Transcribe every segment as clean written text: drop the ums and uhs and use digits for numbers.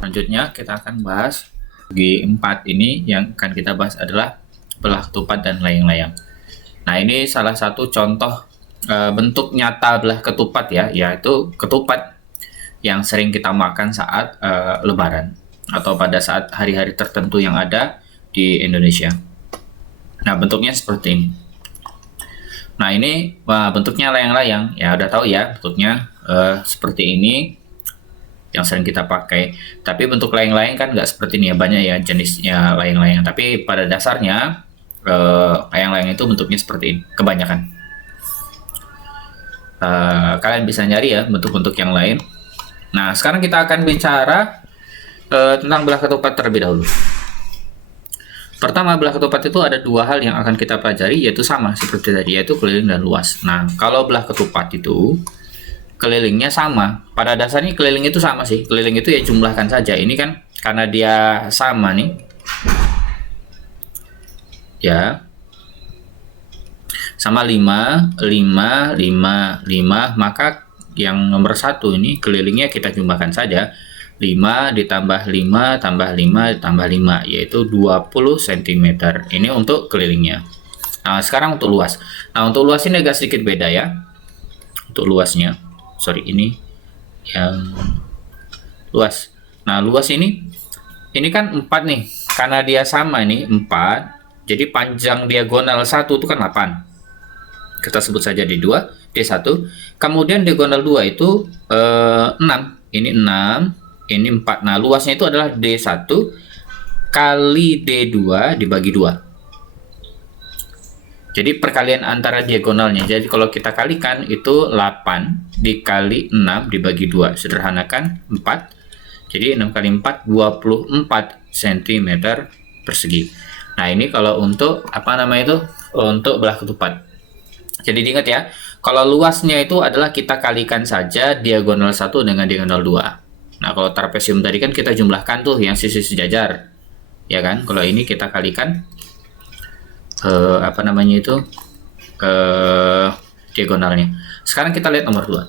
Selanjutnya kita akan bahas segi 4 ini. Yang akan kita bahas adalah belah ketupat dan layang-layang. Nah, ini salah satu contoh bentuk nyata belah ketupat ya, yaitu ketupat yang sering kita makan saat Lebaran atau pada saat hari-hari tertentu yang ada di Indonesia. Nah, bentuknya seperti ini. Nah, ini bentuknya layang-layang. Ya, udah tahu ya, bentuknya seperti ini yang sering kita pakai. Tapi bentuk layang-layang kan nggak seperti ini ya, banyak ya jenisnya layang-layang. Tapi pada dasarnya layang-layang itu bentuknya seperti ini, kebanyakan. Kalian bisa nyari ya bentuk-bentuk yang lain. Nah, sekarang kita akan bicara tentang belah ketupat terlebih dahulu. Pertama, belah ketupat itu ada dua hal yang akan kita pelajari, yaitu sama seperti tadi, yaitu keliling dan luas. Nah, kalau belah ketupat itu kelilingnya sama. Pada dasarnya keliling itu sama sih. Keliling itu ya jumlahkan saja. Ini kan karena dia sama nih. Ya. Sama 5, 5, 5, 5. Maka yang nomor 1 ini kelilingnya kita jumlahkan saja. 5 ditambah 5 tambah 5 ditambah 5, yaitu 20 cm. Ini untuk kelilingnya. Nah, sekarang untuk luas. Nah, untuk luas ini agak sedikit beda ya. Untuk luasnya. Sorry, ini yang luas. Nah, luas ini kan 4 nih. Karena dia sama nih, 4. Jadi panjang diagonal 1 itu kan 8. Kita sebut saja D2, D1. Kemudian diagonal 2 itu 6. Ini 6. Ini 4. Nah, luasnya itu adalah D1 kali D2 dibagi 2. Jadi perkalian antara diagonalnya. Jadi kalau kita kalikan itu 8 dikali 6 dibagi 2. Sederhanakan 4. Jadi 6 kali 4, 24 cm persegi. Nah, ini kalau untuk apa namanya itu? Untuk belah ketupat. Jadi diingat ya, kalau luasnya itu adalah kita kalikan saja diagonal 1 dengan diagonal 2. Nah, kalau trapesium tadi kan kita jumlahkan tuh yang sisi sejajar, ya kan? Kalau ini kita kalikan apa namanya itu diagonalnya. Sekarang kita lihat nomor 2.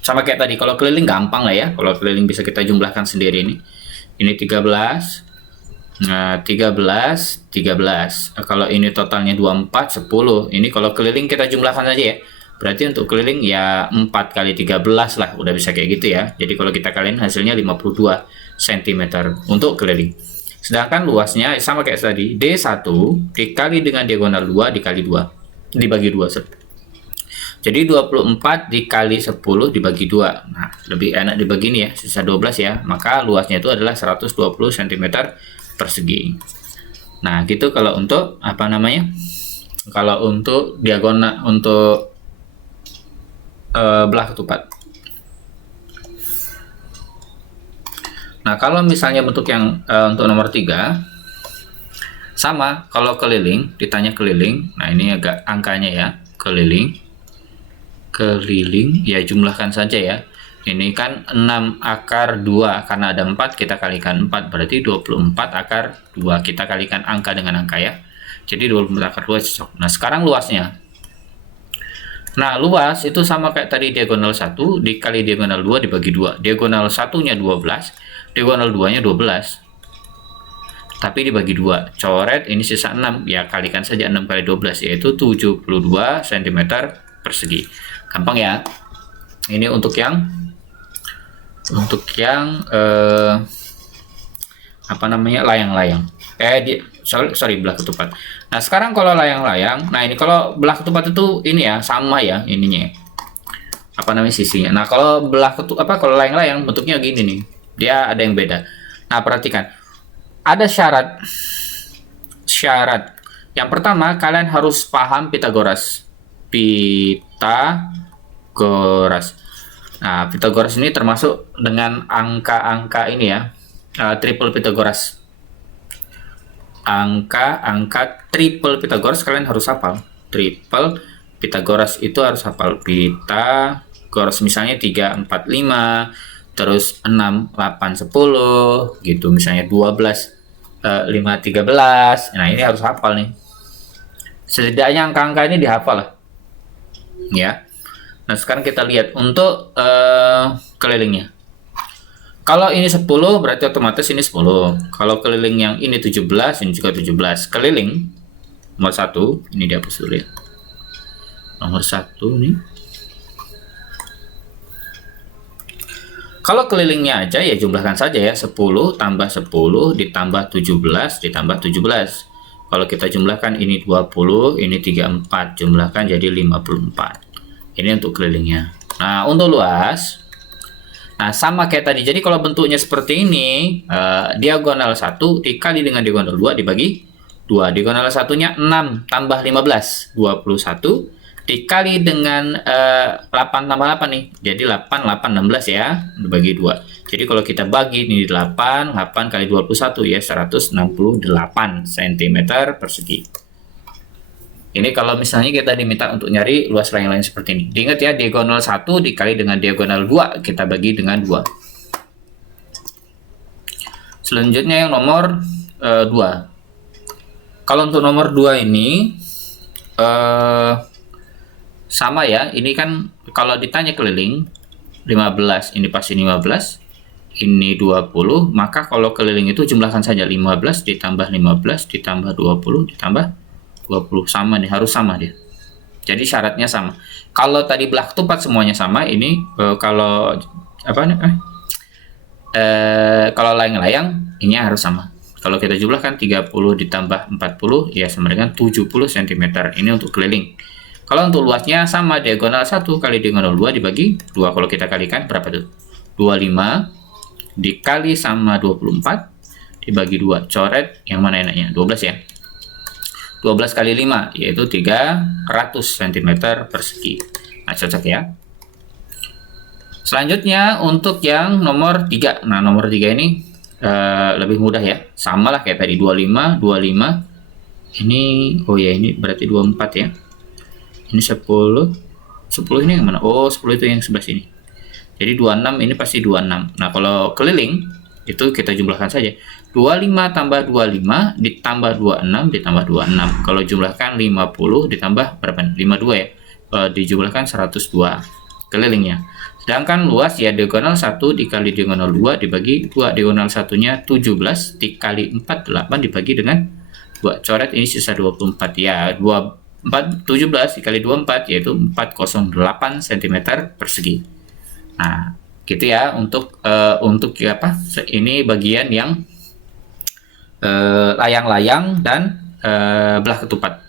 Sama kayak tadi, kalau keliling gampang lah ya. Kalau keliling bisa kita jumlahkan sendiri ini. Ini 13. Nah, 13, 13. Kalau ini totalnya 24, 10. Ini kalau keliling kita jumlahkan saja ya. Berarti untuk keliling ya 4 kali 13 lah, udah bisa kayak gitu ya. Jadi kalau kita kaliin hasilnya 52 cm untuk keliling. Sedangkan luasnya sama kayak tadi, D1 dikali dengan diagonal 2 dikali 2, dibagi 2. Jadi 24 dikali 10 dibagi 2. Nah, lebih enak dibagi ini ya, sisa 12 ya. Maka luasnya itu adalah 120 cm persegi. Nah, gitu kalau untuk apa namanya? Kalau untuk diagonal, untuk belah ketupat. Nah, kalau misalnya bentuk yang untuk nomor 3 sama, kalau keliling, ditanya keliling. Nah, ini agak angkanya ya, keliling ya jumlahkan saja ya. Ini kan 6 akar 2, karena ada 4 kita kalikan 4, berarti 24 akar 2, kita kalikan angka dengan angka ya. Jadi 24 akar 2 cocok. Nah, sekarang luasnya. Nah, luas itu sama kayak tadi, diagonal 1 dikali diagonal 2 dibagi 2. Diagonal 1-nya 12, diagonal 2-nya 12. Tapi dibagi 2. Coret, ini sisa 6. Ya, kalikan saja 6 kali 12, yaitu 72 cm persegi. Gampang ya. Ini untuk yang apa namanya, layang-layang. Sorry, belah ketupat. Nah, sekarang kalau layang-layang, nah ini kalau belah ketupat itu ini ya, sama ya ininya. Apa namanya, sisinya. Nah, kalau kalau layang-layang bentuknya gini nih. Dia ada yang beda. Nah, perhatikan. Ada syarat. Yang pertama, kalian harus paham Pitagoras. Nah, Pitagoras ini termasuk dengan angka-angka ini ya. Triple Pitagoras. Angka triple Pitagoras kalian harus hafal. Triple Pitagoras itu harus hafal. Pitagoras misalnya 3, 4, 5, terus 6, 8, 10 gitu. Misalnya 12, 5, 13. Nah, ini harus hafal nih. Setidaknya angka-angka ini dihafal lah. Ya. Nah, sekarang kita lihat untuk kelilingnya. Kalau ini 10 berarti otomatis ini 10. Kalau keliling yang ini 17, ini juga 17. Keliling nomor 1, ini dihapus dulu ya. Nomor 1 nih. Kalau kelilingnya aja ya jumlahkan saja ya, 10 tambah 10 ditambah 17 ditambah 17. Kalau kita jumlahkan ini 20, ini 34, jumlahkan jadi 54. Ini untuk kelilingnya. Nah, untuk luas, nah sama kayak tadi. Jadi kalau bentuknya seperti ini, diagonal 1 dikali dengan diagonal 2 dibagi 2. Diagonal satunya 6 tambah 15, 21 dikali dengan 8 tambah 8 nih. Jadi 8, 8, 16 ya, dibagi 2. Jadi kalau kita bagi ini 8, 8 kali 21 ya, 168 cm persegi. Ini kalau misalnya kita diminta untuk nyari luas layang-layang seperti ini. Diingat ya, diagonal 1 dikali dengan diagonal 2, kita bagi dengan 2. Selanjutnya yang nomor 2. Kalau untuk nomor 2 ini sama ya, ini kan kalau ditanya keliling 15, ini pasti 15, ini 20, maka kalau keliling itu jumlahkan saja 15 ditambah 15 ditambah 20 ditambah 20, sama nih, harus sama dia. Jadi syaratnya sama. Kalau tadi belah ketupat semuanya sama, ini kalau apa nih? Kalau layang-layang ini harus sama. Kalau kita jumlahkan 30 ditambah 40 ya sama dengan 70 cm. Ini untuk keliling. Kalau untuk luasnya sama, diagonal 1 kali diagonal 2 dibagi 2. Kalau kita kalikan berapa tuh? 25 dikali sama 24 dibagi 2. Coret yang mana enaknya? 12 ya. 12 kali 5 yaitu 300 cm persegi. Nah, cocok ya. Selanjutnya untuk yang nomor 3. Nah, nomor 3 ini lebih mudah ya. Sama lah kayak tadi, 25, 25. Ini, oh ya, ini berarti 24 ya. Ini 10. 10 ini yang mana? Oh, 10 itu yang sebelah sini. Jadi 26 ini pasti 26. Nah, kalau keliling itu kita jumlahkan saja. 25 tambah 25 ditambah 26 ditambah 26. Kalau jumlahkan 50 ditambah berapa? 52 ya. Dijumlahkan 102 kelilingnya. Sedangkan luas ya, diagonal 1 dikali diagonal 2 dibagi 2. Diagonal satunya 17 dikali 48 dibagi dengan 2. Coret ini sisa 24 ya. 17 dikali 24 yaitu 408 cm persegi. Nah, gitu ya untuk apa? Ini bagian yang layang-layang dan belah ketupat.